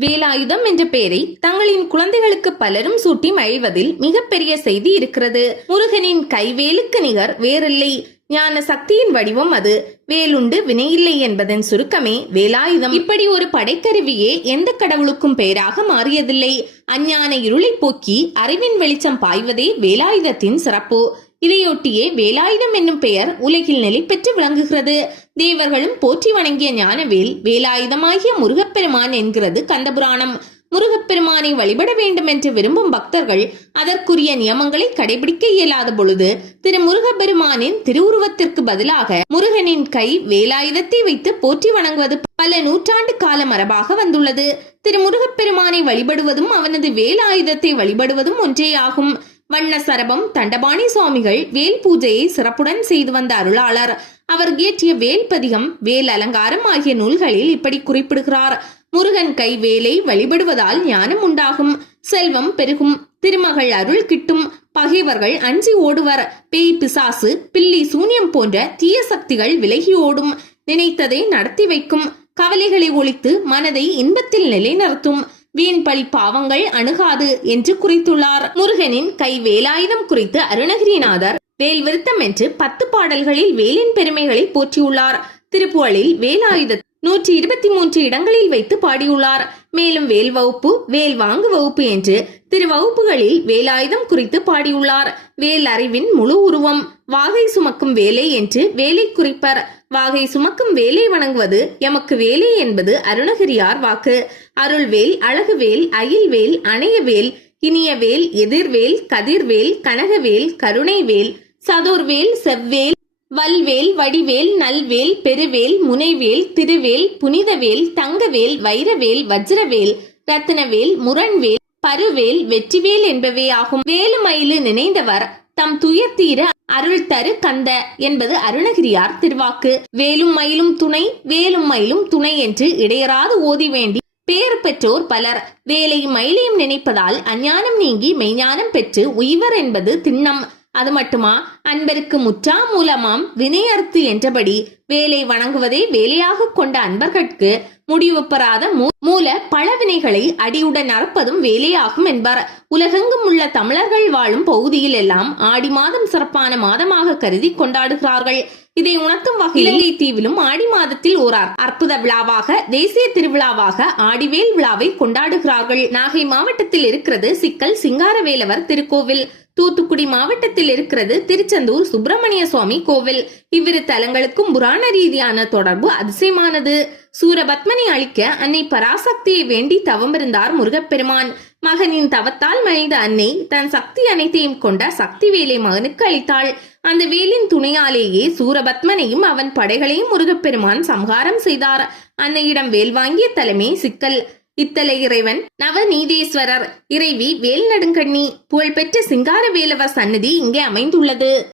வேலாயுதம் என்ற பெயரை தங்களின் குழந்தைகளுக்கு பலரும் சூட்டி மகிழ்வதில் மிகப்பெரிய செய்தி இருக்கிறது. முருகனின் கைவேலுக்கு நிகர் வேறில்லை. ஞான சக்தியின் வடிவம் அது. வேலுண்டு வினையில்லை என்பதன் சுருக்கமே வேலாயுதம். இப்படி ஒரு படைக்கருவியே எந்த கடவுளுக்கும் பெயராக மாறியதில்லை. அஞ்ஞான இருளை போக்கி அறிவின் வெளிச்சம் பாய்வதே வேலாயுதத்தின் சிறப்பு. இதையொட்டியே வேலாயுதம் என்னும் பெயர் உலகில் நிலை பெற்று விளங்குகிறது. தேவர்களும் போற்றி வணங்கிய ஞானவேல் வேலாயுதமாகிய முருகப்பெருமான் என்கிறது கந்தபுராணம். முருகப்பெருமானை வழிபட வேண்டும் என்று விரும்பும் பக்தர்கள் அதற்குரிய நியமங்களை கடைபிடிக்க இயலாத பொழுது திரு முருகப்பெருமானின் திருவுருவத்திற்கு பதிலாக முருகனின் கை வேலாயுதத்தை வைத்து போற்றி வணங்குவது பல நூற்றாண்டு கால மரபாக வந்துள்ளது. திரு முருகப்பெருமானை வழிபடுவதும் அவனது வேலாயுதத்தை வழிபடுவதும் ஒன்றேயாகும். வண்ண சரபம் தண்டபாணி சுவாமிகள் வேல் பூஜையை சிறப்புடன் செய்து வந்த அருளாளர். அவர் இயற்றிய வேல் பதிகம் வேல் அலங்காரம் ஆகிய நூல்களில் இப்படி குறிப்பிடுகிறார். முருகன் கை வேலை வழிபடுவதால் ஞானம் உண்டாகும். செல்வம் பெருகும் திருமகள் அருள் கிட்டும் பகைவர்கள் அஞ்சி ஓடுவர். பேய் பிசாசு பில்லி சூனியம் போன்ற தீய சக்திகள் விலகி ஓடும். நினைத்ததை நடத்தி வைக்கும். கவலைகளை ஒழித்து மனதை இன்பத்தில் நிலைநிறுத்தும். வீண் பழி பாவங்கள் அணுகாது என்று குறித்துள்ளார். முருகனின் கை வேலாயுதம் குறித்து அருணகிரிநாதர் வேல் விருத்தம் என்று பத்து பாடல்களில் வேலின் பெருமைகளை போற்றியுள்ளார். திருப்புகழில் வேலாயுத நூற்றி இருபத்தி மூன்று இடங்களில் வைத்து பாடியுள்ளார். மேலும் வேல் வகுப்பு வேல் வாங்கு வகுப்பு என்று திரு வகுப்புகளில் வேலாயுதம் குறித்து பாடியுள்ளார். வேல் அறிவின் முழு உருவம் வாகை சுமக்கும் வேலை என்று வேலை குறிப்பர். வாகை சுமக்கும் வேலை வணங்குவது எமக்கு வேலை என்பது அருணகிரியார் வாக்கு. அருள்வேல் அழகுவேல் அயில்வேல் அணையவேல் இனியவேல் எதிர்வேல் கதிர்வேல் கனகவேல் கருணைவேல் சதுர்வேல் செவ்வேல் வல்வேல் வடிவேல் நல்வேல் பெருவேல் முனைவேல் திருவேல் புனிதவேல் தங்கவேல் வைரவேல் வஜ்ரவேல் ரத்தினவேல் முரண்வேல் பருவேல் வெற்றிவேல் என்பவே ஆகும் வேலுமயிலு நினைந்தவர் தம் துயர் தீர அருள் தரு கந்த என்பது அருணகிரியார் திருவாக்கு. வேலும் மயிலும் துணை வேலும் மயிலும் துணை என்று இடையராது ஓதி வேண்டி பேர் பெற்றோர் பலர். வேலை மயிலையும் நினைப்பதால் அஞ்ஞானம் நீங்கி மெய்ஞானம் பெற்று உய்வர் என்பது திண்ணம். அது மட்டுமா? அன்பருக்கு முற்றா மூலமாம் வினையர்த்து என்றபடி வேலை வணங்குவதை வேலையாக கொண்ட அன்பர்கட்கு முடிவு பெறாத மூ- மூல அடியுடன் அறுப்பதும் வேலையாகும் என்பார். உலகெங்கும் உள்ள தமிழர்கள் வாழும் பகுதியில் எல்லாம் ஆடி மாதம் சிறப்பான மாதமாக கருதி கொண்டாடுகிறார்கள். இதை உணர்த்தும் வகையில் இலங்கை தீவிலும் ஆடி மாதத்தில் ஓரார் அற்புத விழாவாக தேசிய திருவிழாவாக ஆடிவேல் விழாவை கொண்டாடுகிறார்கள். நாகை மாவட்டத்தில் இருக்கிறது சிக்கல் சிங்காரவேலவர் திருக்கோவில். தூத்துக்குடி மாவட்டத்தில் இருக்கிறது திருச்செந்தூர் சுப்பிரமணிய சுவாமி கோவில். இவ்விரு தலங்களுக்கும் புராண ரீதியான தொடர்பு அதிசயமானது. சூரபத்மனை அழிக்க அன்னை பராசக்தியை வேண்டி தவம் இருந்தார் முருகப்பெருமான். மகனின் தவத்தால் மறைந்த அன்னை தன் சக்தி அனைத்தையும் கொண்ட சக்தி வேலை மகனுக்கு அளித்தாள். அந்த வேலின் துணையாலேயே சூரபத்மனையும் அவன் படைகளையும் முருகப்பெருமான் சம்ஹாரம் செய்தார். அன்னையிடம் வேல் வாங்கிய தலைமை சிக்கல். இத்தலை இறைவன் நவநீதேஸ்வரர் இறைவி வேல் நடுங்கண்ணி புகழ்பெற்ற சிங்கார வேலவர் சன்னதி இங்கே அமைந்துள்ளது.